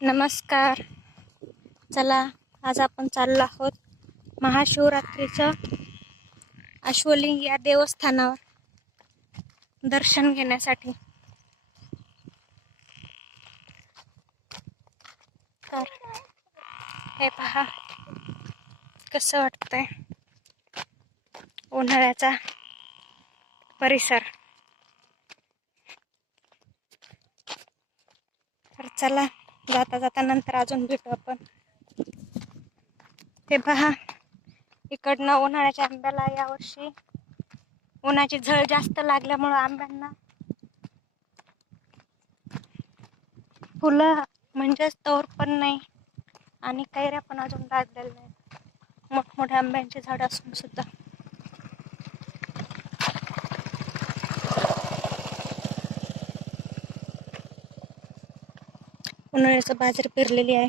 नमस्कार. चला, आज आपण चाललो आहोत महाशिवरात्रीचं अश्वलिंग या देवस्थानावर दर्शन घेण्यासाठी. तर हे पहा कसं वाटतंय उन्हाळ्याचा परिसर. तर चला, जाता जाता नंतर अजून भेटू आपण. हे पहा, इकडनं उन्हाळ्याच्या आंब्याला यावर्षी उन्हाची झळ जास्त लागल्यामुळं आंब्यांना फुलं म्हणजेच तोर पण नाही आणि कैऱ्या पण अजून लागलेल्या नाहीत. मोठमोठ्या आंब्यांचे झाड असून सुद्धा. उन्हाळ्याचं बाजार पेरलेली आहे.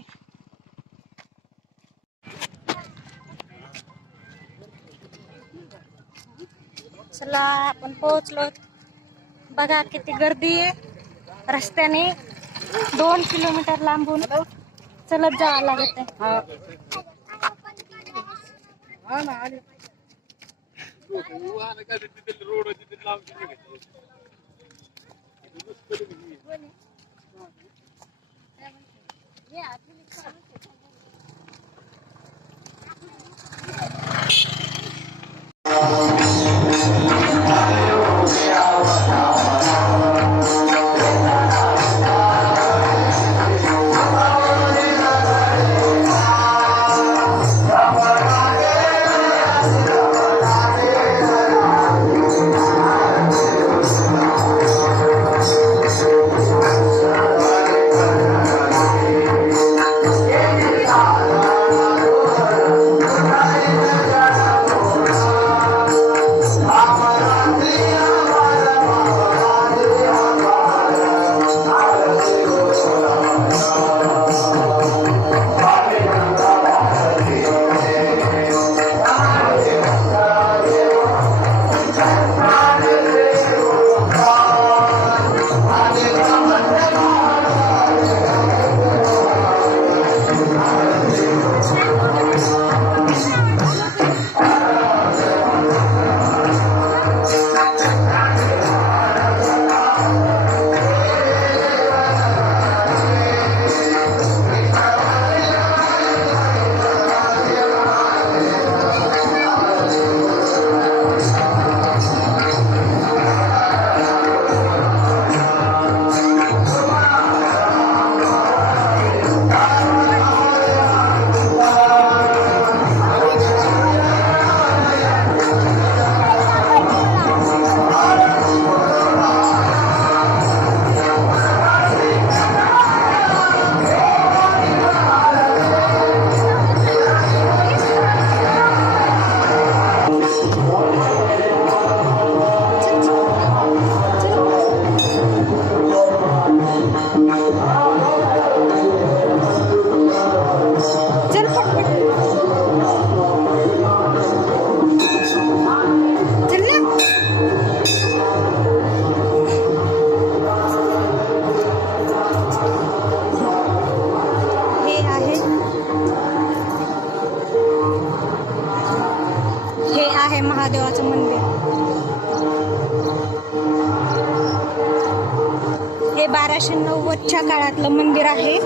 चला, आपण पोहोचलो. बघा किती गर्दी आहे. रस्त्याने 2 किलोमीटर लांबून चलत जावं लागत आहे. हे आहे महादेवाचं मंदिर. हे 1290च्या काळातलं मंदिर आहे.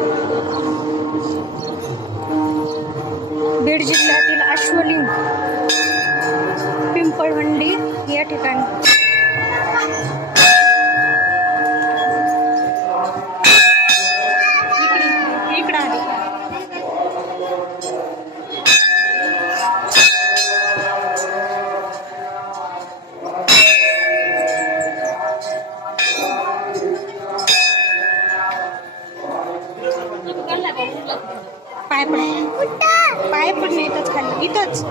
बीड जिल्ह्यातील अश्वलिंग पिंपळवंडी या ठिकाणी. इकडे आहे. पाय पण इथंच खाली इथंच.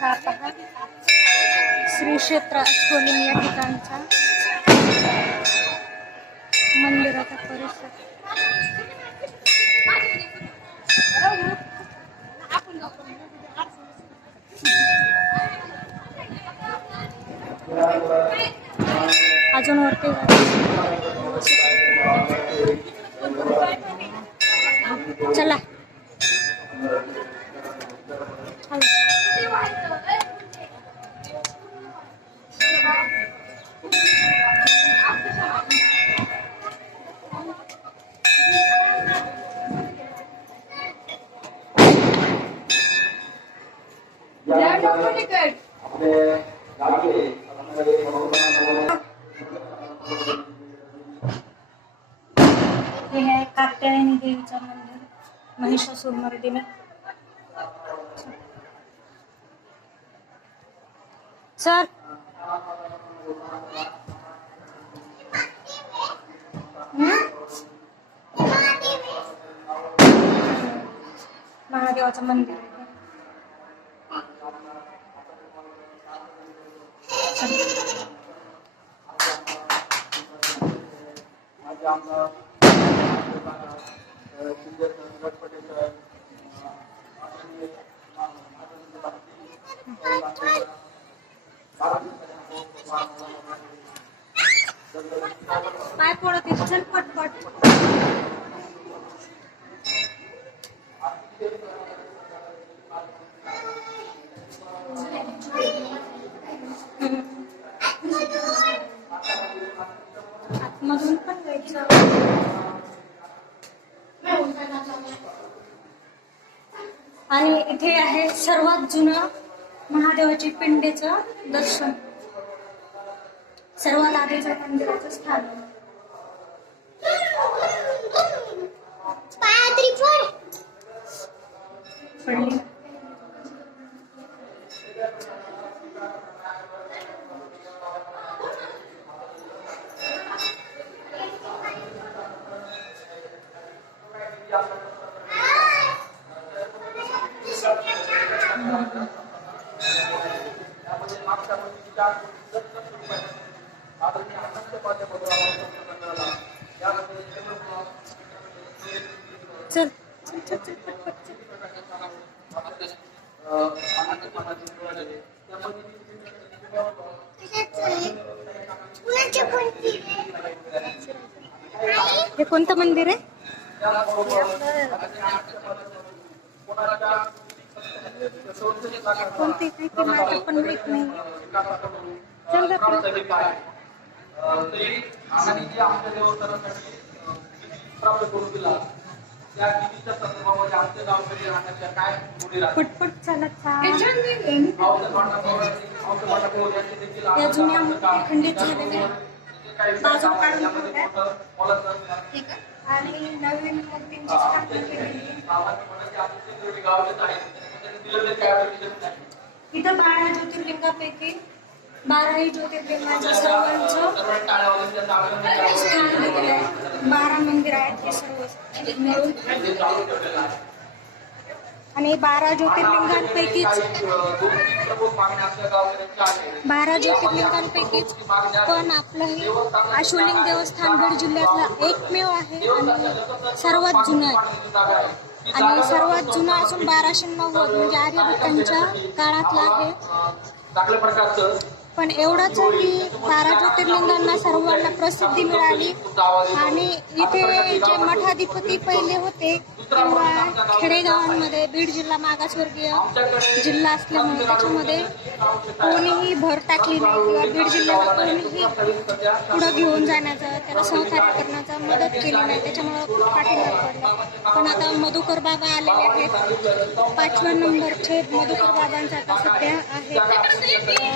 हा पहा. श्री क्षेत्र अश्वलिंग या ठिकाणचा मंदिराचा परिसर. अजून वरती चला. हे आहे कात्यायनी देवीचं मंदिर, महिषासुरमर्दिनी. सर महादेवाचं मंदिर आहे. पाय पडत चल पटपट. आतमधून पण जायचं. आणि इथे आहे सर्वात जुनं महादेवाची पिंडीचं दर्शन. सर्वात आधीचं मंदिराचं स्थान. पडली. चल चल चल चल पटपट चल. हे कोणतं मंदिर आहे? कोणते काही ते मला पण माहित नाही. चल पटपट चालत. या जुन्या मूर्ती खंडित झालेल्या बाजू काढून ठेवल्या आणि नवीन मूर्तींची स्थापना केलेली. इथं 12 ज्योतिर्लिंगापैकी 12 ज्योतिर्लिंगांच्या सर्वांचं स्थान दिलेलं आहे. 12 मंदिर आहेत हे सर्व मिळून. आणि 12 ज्योतिर्लिंगांपैकीच पण आपलं हे अश्वलिंग देवस्थान बीड जिल्ह्यातलं एकमेव आहे आणि सर्वात जुनं आहे. आणि सर्वात जुनं असून 1290 म्हणजे आर्यभट्टांच्या काळातलं आहे. पण एवढंच की 12 ज्योतिर्लिंगांना सर्वांना प्रसिद्धी मिळाली. आणि इथे जे मठाधिपती पहिले होते किंवा खेडेगावांमध्ये बीड जिल्हा मागासवर्गीय जिल्हा असल्यामुळे त्याच्यामध्ये कोणीही भर टाकली नाही किंवा बीड जिल्ह्याला कोणीही पुढं घेऊन जाण्याचं त्याला सहकार्य करण्याचा मदत केली नाही. त्याच्यामुळं खूप पाठीमागे पडलं. पण आता मधुकर बाबा आलेले आहेत. 5व्या नंबरचे मधुकर बाबांचा आता सध्या आहे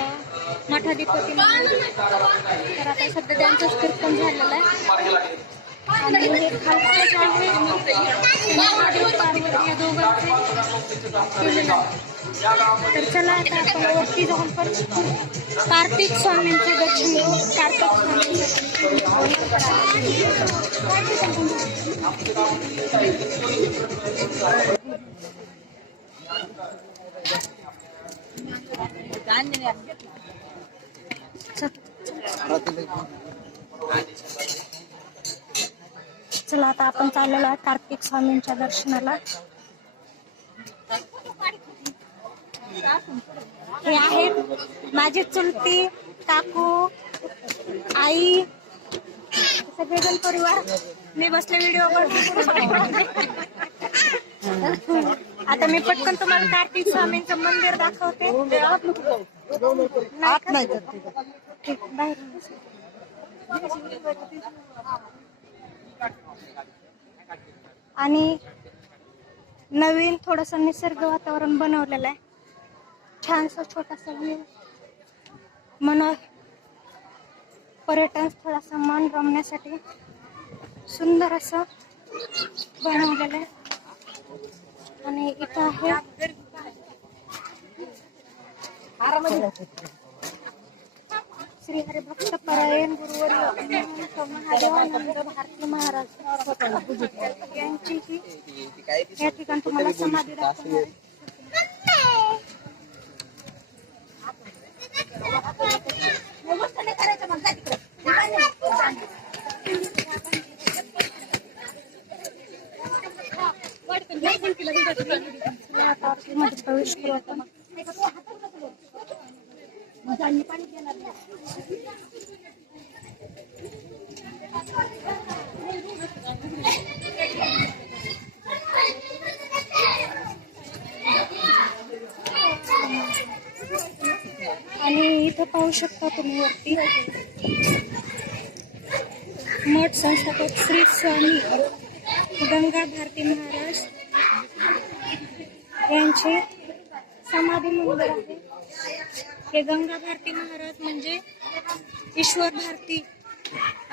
मठाधिपती म्हणून. तर आता सध्या त्यांचंच कीर्तन झालेलं आहे. आणि हे खालचं जे आहे महादेव पार्वती या दोघांचे केलेलं आहे. तर चला आता आपण वरती जाऊन पण कार्तिक स्वामींचे दर्शन घेऊ. कार्तिक स्वामींचे चला आता आपण चाललेलो आहे कार्तिक स्वामींच्या दर्शनाला. हे आहेत माझी चुलती, काकू, आई, सगळेजण परिवार. मी बसले व्हिडिओ आता मी पटकन तुम्हाला कार्तिक स्वामींचं मंदिर दाखवते. ठीक, बाहेर. आणि नवीन थोडस निसर्ग वातावरण बनवलेलं आहे. छानसा छोटासा व्ह्यू, मन पर्यटन स्थळाचं मन रमण्यासाठी सुंदर असं बनवलेलं आहे. आणि इथं आहे श्री हरिभक्त परायण गुरुवर्य महादेवानंद भारती महाराज यांची ही या ठिकाणी तुम्हाला समाधी दाखवणार आहे. मध्ये प्रवेश करू आता. आणि इथं पाहू शकता तुम्ही वरती मठ संस्थापक श्री स्वामी गंगा भारती महाराज यांचे समाधी मंदिर आहे. हे गंगा भारती महाराज म्हणजे ईश्वर भारती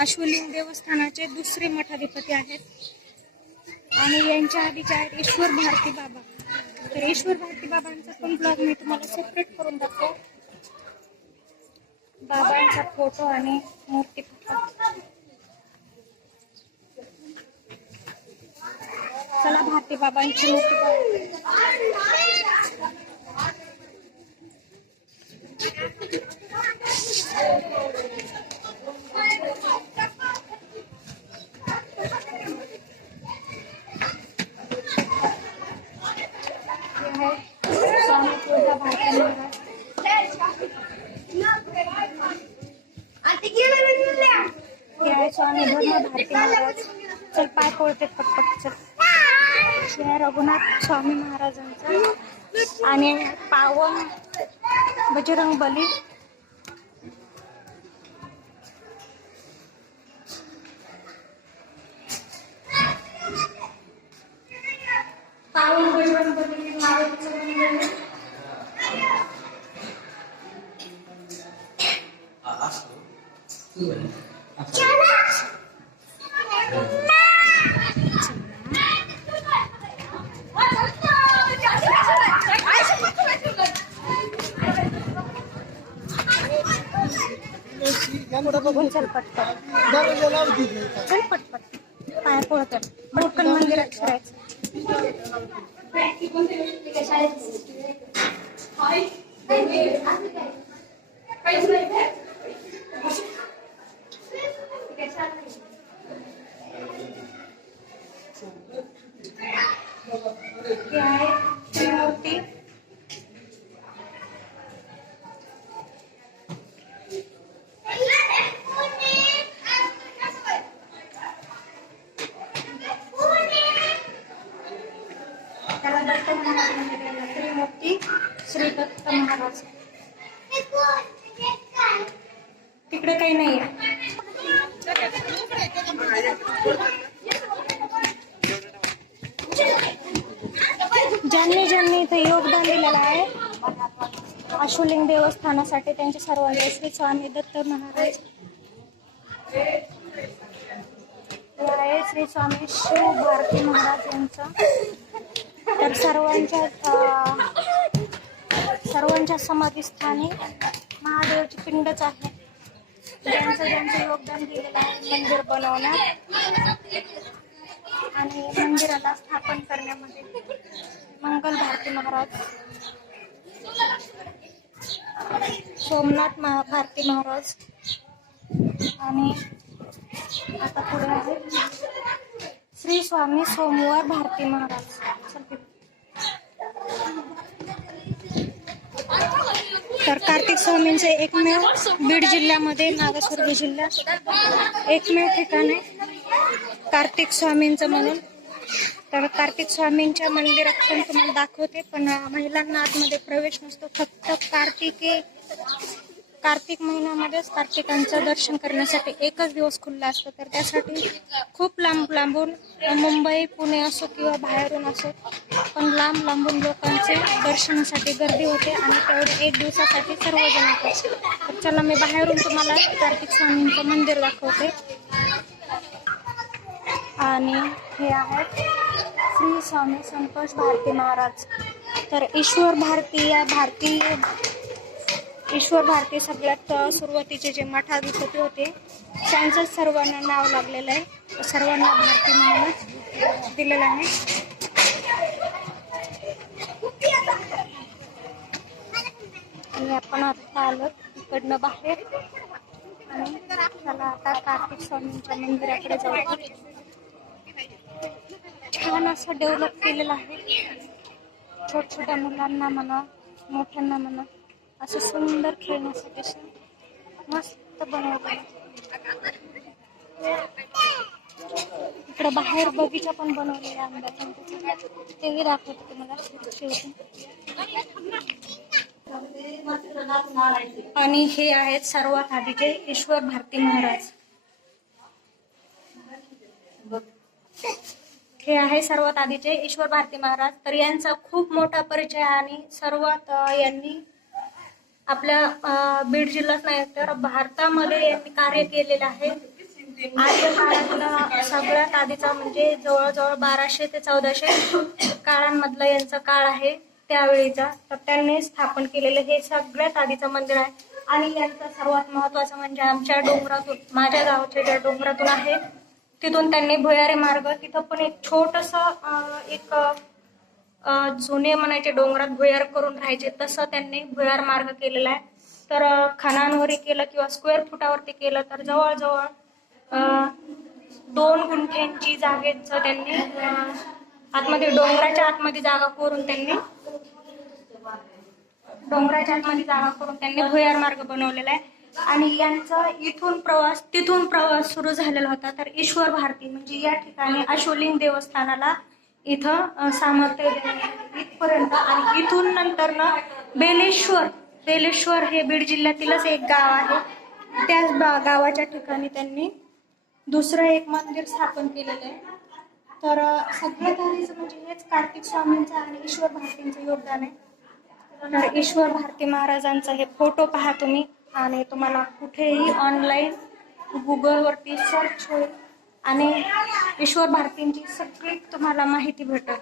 अश्वलिंग देवस्थानाचे दुसरे मठाधिपती आहेत. आणि यांच्या आधीचे आहेत ईश्वर भारती बाबा. तर ईश्वर भारती बाबांचा पण ब्लॉग मी तुम्हाला सेपरेट करून दाखव. बाबांचा फोटो आणि मूर्ती फोटो. चला भारती बाबांची मूर्ती पाहू. स्वामी तुळजा भारती महाराज. हे आहे स्वामी धर्म भारती महाराज. चल पाय पळते पटपट. चल. हे रघुनाथ स्वामी महाराजांचा आणि पावन बजरंग बली. पावन बजरंग बली महाराजांचं मंदिर. चल पटपट. चल पटपट. पाय पळतात. मोठं मंदिरात फिरायचं. मूर्ती त्याला दत्त महाराज त्रिमूर्ती श्री दत्त महाराज. तिकडे काही नाही आहे. ज्यांनी इथे योगदान दिलेलं आहे अश्वलिंग देवस्थानासाठी त्यांच्या सर्वांचे श्री स्वामी दत्त महाराज. आहे श्री स्वामी शिव भारती महाराज यांचं. तर सर्वांच्या समाधीस्थानी महादेवची पिंडच आहे. ज्यांचं योगदान दिलेलं आहे मंदिर बनवण्यात आणि मंदिराला स्थापन करण्यामध्ये मंगल भारती महाराज. सोमनाथ भारती महाराज आणि आता पुढे आहे श्री स्वामी सोमवार भारती महाराज. तर कार्तिक स्वामींचे एकमेव बीड जिल्ह्यामध्ये, मागासवर्गीय जिल्ह्यात एकमेव ठिकाण आहे कार्तिक स्वामींचं म्हणून. तर कार्तिक स्वामींच्या मंदिरात पण तुम्हाला दाखवते, पण महिलांना आतमध्ये प्रवेश नसतो. फक्त कार्तिक महिन्यामध्येच कार्तिकांचं दर्शन करण्यासाठी एकच दिवस खुल्ला असतो. तर त्यासाठी खूप लांबून मुंबई, पुणे असो किंवा बाहेरून असो, पण लांबून लोकांचे दर्शनासाठी गर्दी होते आणि तेवढे एक दिवसासाठी सर्वजण येतात. तर चला मी बाहेरून तुम्हाला कार्तिक स्वामींचं मंदिर दाखवते. आणि हे आहेत श्री स्वामी संतोष भारती महाराज. तर ईश्वर भारती सगळ्यात सुरुवातीचे जे मठाधिपती होते त्यांचं सर्वांना नाव लागलेलं आहे. सर्वांना भारती म्हणूनच दिलेलं आहे. आणि आपण आता आलो इकडनं बाहेर आणि चला आता कार्तिक स्वामींच्या मंदिराकडे जाऊ. छान असं डेव्हलप केलेलं आहे. छोट्या मुलांना म्हणा, मोठ्यांना म्हणा, असं सुंदर खेळण्यासाठी मस्त बनवलं. इकडे बाहेर बगीचा पण बनवलेला आंब्याचा, तेही दाखवते तुम्हाला शेवटी. आणि हे आहेत सर्वात आधीचे ईश्वर भारती महाराज. हे आहे सर्वात आधीचे ईश्वर भारती महाराज. तर यांचा खूप मोठा परिचय आणि सर्वात यांनी आपल्या बीड जिल्ह्यात नाही तर भारतामध्ये यांनी कार्य केलेलं आहे. आर्य काळातला सगळ्यात आधीचा म्हणजे जवळजवळ 1200 ते 1400 काळांमधला यांचा काळ आहे त्यावेळीचा. तर त्यांनी स्थापन केलेलं हे सगळ्यात आधीचं मंदिर आहे. आणि यांचं सर्वात महत्वाचं म्हणजे आमच्या डोंगरातून, माझ्या गावच्या ज्या डोंगरातून आहे तिथून त्यांनी भुयारी मार्ग, तिथं पण एक छोटस एक जुने म्हणायचे डोंगरात भुयार करून राहायचे, तसं त्यांनी भुयार मार्ग केलेला आहे. तर खणांवरती केलं किंवा स्क्वेअर फुटावरती केलं तर जवळजवळ 2 गुंठ्यांची जागेचं त्यांनी आतमध्ये डोंगराच्या आतमध्ये जागा करून त्यांनी भुयार मार्ग बनवलेला आहे. आणि यांचा तिथून प्रवास सुरू झालेला होता. तर ईश्वर भारती म्हणजे या ठिकाणी अश्वलिंग देवस्थानाला इथं सामर्थ्य इथपर्यंत. आणि इथून नंतर ना बेलेश्वर हे बीड जिल्ह्यातीलच एक गाव आहे. त्याच गावाच्या ठिकाणी त्यांनी दुसरं एक मंदिर स्थापन केलेलं आहे. तर सगळ्यात आधीच म्हणजे हेच कार्तिक स्वामींचं आणि ईश्वर भारतींचं योगदान आहे. तर ईश्वर भारती महाराजांचा हे फोटो पहा तुम्ही, आणि तुम्हाला कुठेही ऑनलाईन गुगलवरती सर्च होईल आणि ईश्वर भारतींची सगळी तुम्हाला माहिती भेटेल.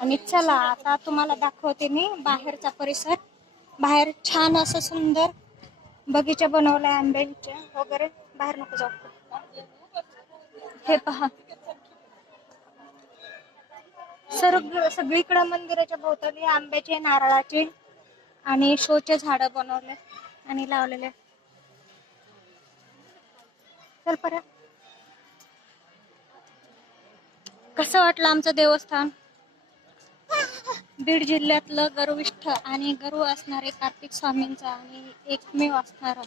आणि चला आता तुम्हाला दाखवते मी बाहेरचा परिसर. बाहेर छान असं सुंदर बगीचा बनवलाय आंब्यांच्या वगैरे. बाहेर नको जाऊ. हे पहा, सगळीकडे मंदिराच्या भोवताली आंब्याचे, नारळाचे आणि शोचे झाड बनवले आणि लावलेले. चल परत. कसं वाटलं आमचं देवस्थान? बीड जिल्ह्यातलं गर्विष्ठ आणि गर्व असणारे कार्तिक स्वामींचं आणि एकमेव असणार,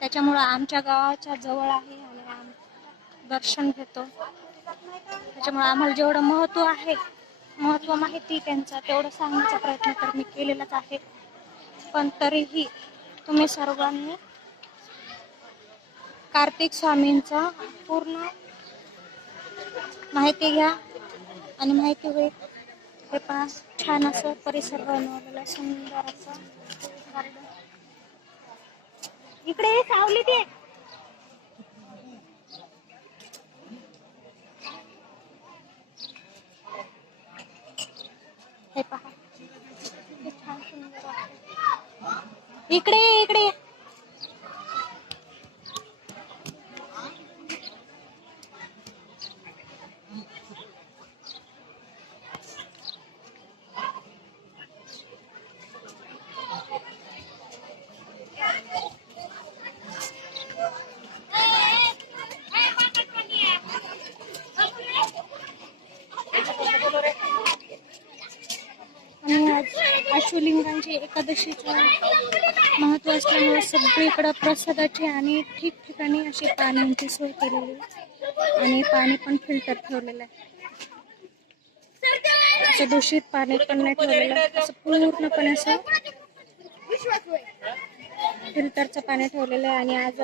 त्याच्यामुळं आमच्या गावाच्या जवळ आहे आणि आम्ही दर्शन घेतो. त्याच्यामुळे आम्हाला जेवढं महत्व माहिती त्यांचा तेवढं सांगण्याचा प्रयत्न तर मी केलेलाच आहे. पण तरीही तुम्ही सर्वांनी कार्तिक स्वामींचा पूर्ण माहिती घ्या आणि माहिती होईल. हे पहा, छान असं परिसर बनवलेला, सुंदर असं गार्डन. इकडे सावली ते हे पहा, छान सुंदर आहे. इकडे शिवलिंगांची एकादशीचं महत्त्व असल्यामुळे सगळीकडं प्रसादाची आणि ठिकठिकाणी अशी पाण्याची सोय केलेली आहे आणि पाणी पण फिल्टर ठेवलेलं आहे. असं दूषित पाणी पण नाही ठेवलेलं, असं पूर्णपणे असं फिल्टरचं पाणी ठेवलेलं आहे. आणि आज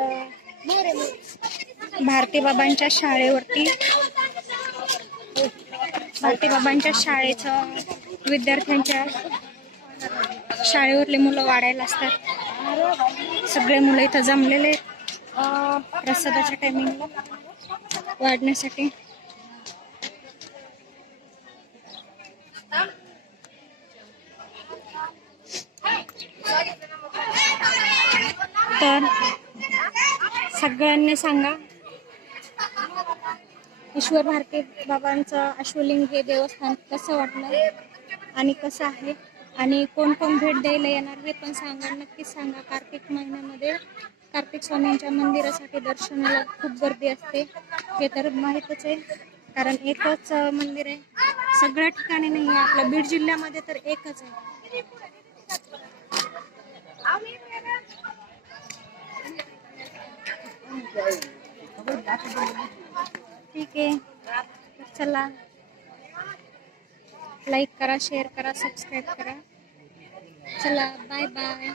भारती बाबांच्या शाळेचं विद्यार्थ्यांच्या शाळेवरले मुलं वाढायला असतात. सगळे मुलं इथं जमलेले आहेत प्रसादाच्या टायमिंगला वाढण्यासाठी. तर सगळ्यांनी सांगा ईश्वर भारती बाबांचं अश्वलिंग हे देवस्थान कसं वाटलं आणि कसं आहे आणि कोण कोण भेट द्यायला येणार हे पण सांगा, नक्कीच सांगा. कार्तिक महिन्यामध्ये कार्तिक स्वामींच्या मंदिरासाठी दर्शनाला खूप गर्दी असते हे तर माहीतच आहे, कारण एकच मंदिर आहे, सगळ्या ठिकाणी नाही आहे. आपल्या बीड जिल्ह्यामध्ये तर एकच आहे. ठीक आहे, चला लाईक करा, शेअर करा, सबस्क्राईब करा. चला बाय बाय.